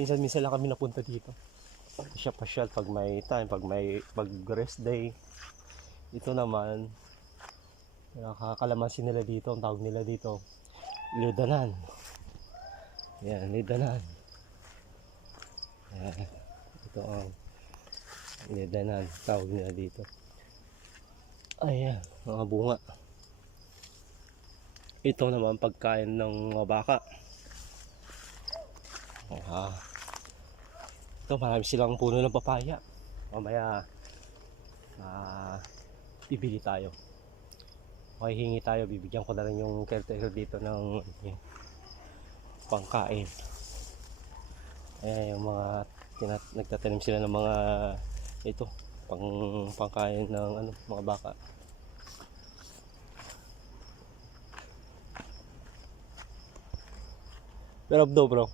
Minsan lang kami napunta dito. Pasyal pag may time, pag rest day. Ito naman, nakakalamansin nila dito, ang tawag nila dito, lidanan. Yan, lidanan. Yan. Ito ang lidanan, tawag nila dito. Ayan, mga bunga. Ito naman pagkain ng mga baka. Ito marami silang puno ng papaya. Mamaya bibili tayo. Mahihingi tayo, bibigyan ko na rin yung caretaker dito ng pangkain. Ayan yung mga nagtatanim sila ng mga ito, pangkain ng mga baka. Pero bro,